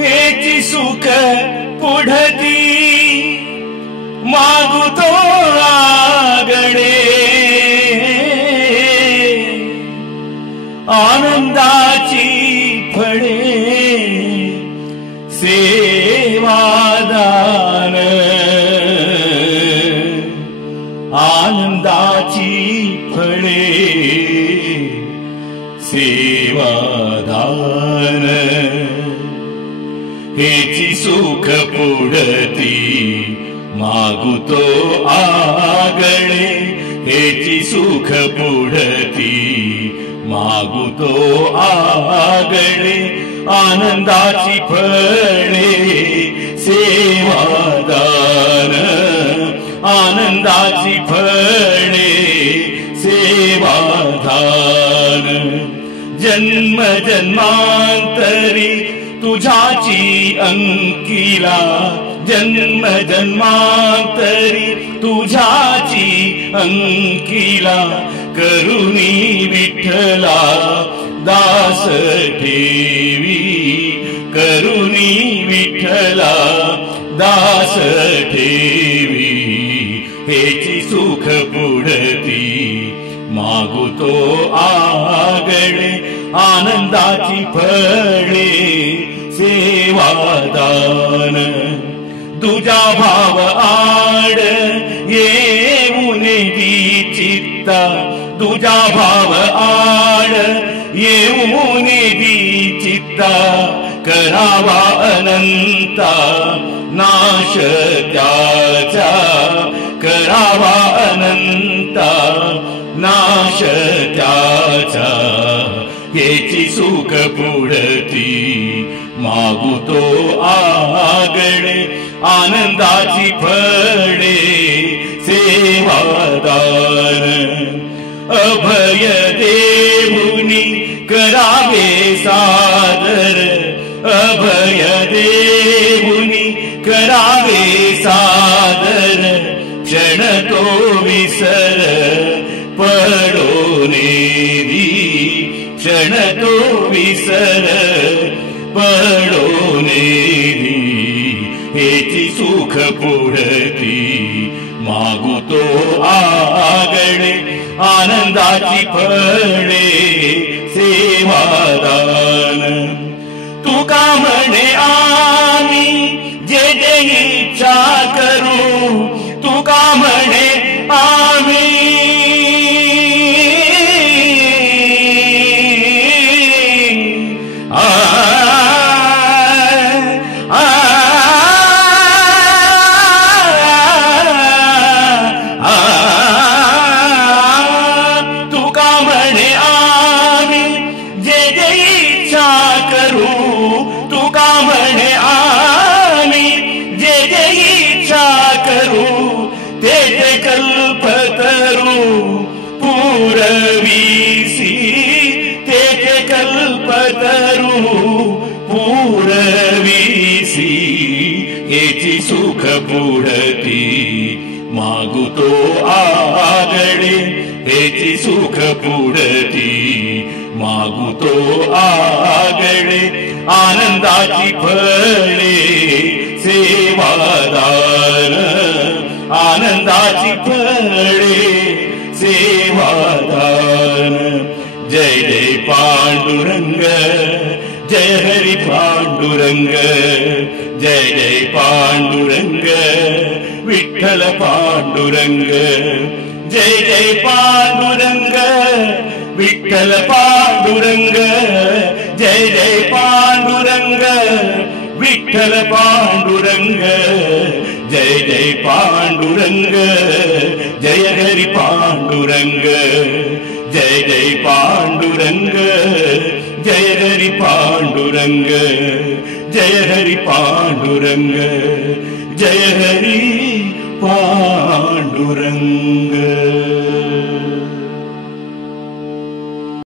हेची सुख पुढती मागुतो आगळे आनंदाची फळे सेवादान आनंदाची फळे सेवादान हेची सुख पुढती मागुतो आगळे हेची सुख पुढती मागुतो आगळे आनंदाची फळे सेवादान आनंदाची फळे सेवादान जन्म जन्मांतरी तुझ्याची अंकिला जन्म जन्मांतरी तुझ्याची अंकिला करुणी विठ्ठला दास ठेवी करुणी विठ्ठला दास ठेवी हेची सुख पुढती मागुतो आगळे आनंदाची फळे सेवादान तुझा भाव आड येऊन दी चित्ता तुझा भाव आड येऊन दी चित्ता करावा अनंता नाश त्याचा करावा अनंता नाश त्याचा हेची सुख पुढती मागुतो आगळे आनंदाची फळे सेवादान अभय देऊनी करावे सादर अभय देऊनी करावे सादर क्षण तो विसर पडोनेरी क्षण तो विसर पडोनेरी हेची सुख पुढती मागुतो आगळे आनंदाची फळे सेवादान तुका म्हणे आम्ही जे जे इच्छा करू तुका म्हणे आम्ही कल्पतरू पूरवीसी तेथे कल्पतरू पूरवीसी हेची सुख पुढती मागुतो आगळे हेची सुख पुढती मागुतो आगळे आनंदाची फळे सेवादान आनंदाची फळे सेवादान जय जय पांडुरंग जय हरी पांडुरंग जय जय पांडुरंग विठ्ठल पांडुरंग जय जय पांडुरंग विठ्ठल पांडुरंग जय जय पांडुरंग विठ्ठल पांडुरंग जय जय पांडुरंग जय हरी पांडुरंग जय जय पांडुरंग जय हरी पांडुरंग जय हरी पांडुरंग जय हरी पांडुरंग।